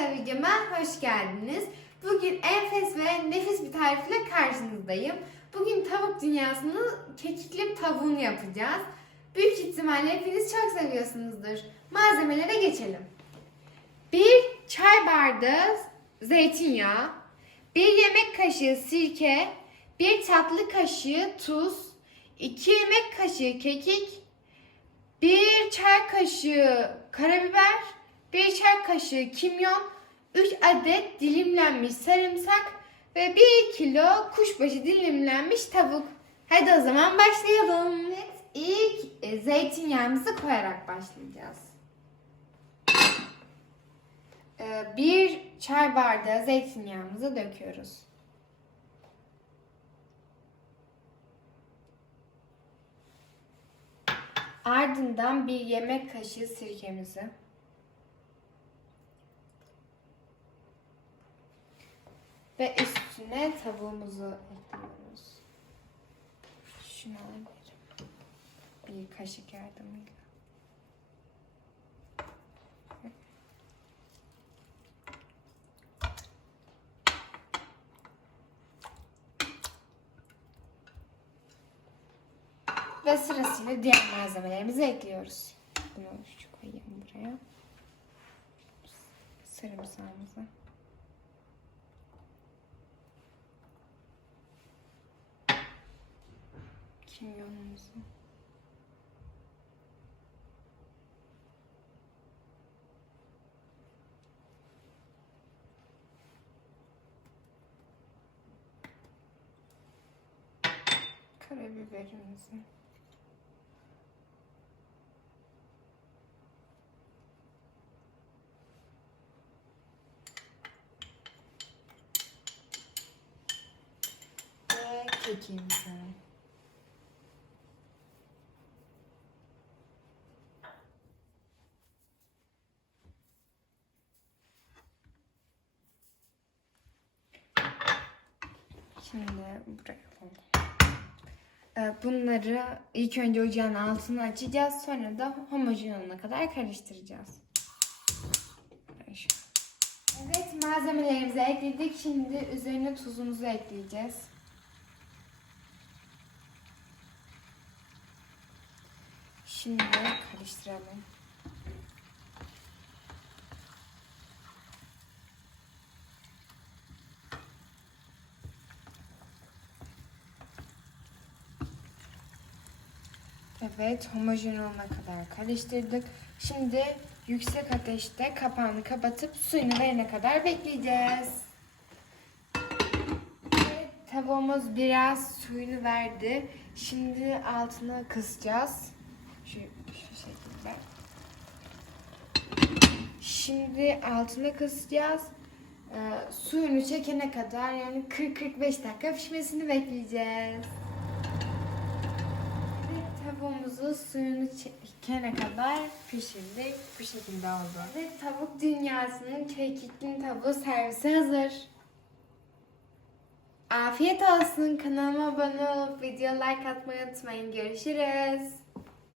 ve videoma hoş geldiniz. Bugün enfes ve nefis bir tarifle karşınızdayım. Bugün tavuk dünyasının kekikli tavuğunu yapacağız. Büyük ihtimalle hepiniz çok seviyorsunuzdur. Malzemelere geçelim. Bir çay bardağı zeytinyağı, bir yemek kaşığı sirke, bir tatlı kaşığı tuz, iki yemek kaşığı kekik, bir çay kaşığı karabiber, bir çay kaşığı kimyon, 3 adet dilimlenmiş sarımsak ve 1 kilo kuşbaşı dilimlenmiş tavuk. Hadi o zaman başlayalım. Evet, ilk e, zeytinyağımızı koyarak başlayacağız. E, Bir çay bardağı zeytinyağımızı döküyoruz. Ardından bir yemek kaşığı sirkemizi. Ve üstüne tavuğumuzu ekliyoruz. Şunu alabilirim. Bir kaşık yardımıyla. Ve sırasıyla diğer malzemelerimizi ekliyoruz. Bunu şu koyayım buraya. Sarımsağımızı. Kimyonumuzu. Karabiberimizi. Ve kekiğimizi. Şimdi buraya. Ee, Bunları ilk önce ocağın altını açacağız. Sonra da homojen olana kadar karıştıracağız. Evet malzemelerimizi ekledik. Şimdi üzerine tuzumuzu ekleyeceğiz. Şimdi karıştıralım. Evet, homojen olana kadar karıştırdık. Şimdi yüksek ateşte kapağını kapatıp suyunu verene kadar bekleyeceğiz. Evet, tavuğumuz biraz suyunu verdi. Şimdi altını kısacağız. Şu, şu şekilde. Şimdi altını kısacağız. Ee, suyunu çekene kadar yani 40-45 dakika pişmesini bekleyeceğiz. Tavuğumuzu suyunu çekene kadar pişirdik. Bu şekilde oldu. Ve tavuk dünyasının kekikli tavuğu servise hazır. Afiyet olsun. Kanalıma abone olup video like atmayı unutmayın. Görüşürüz.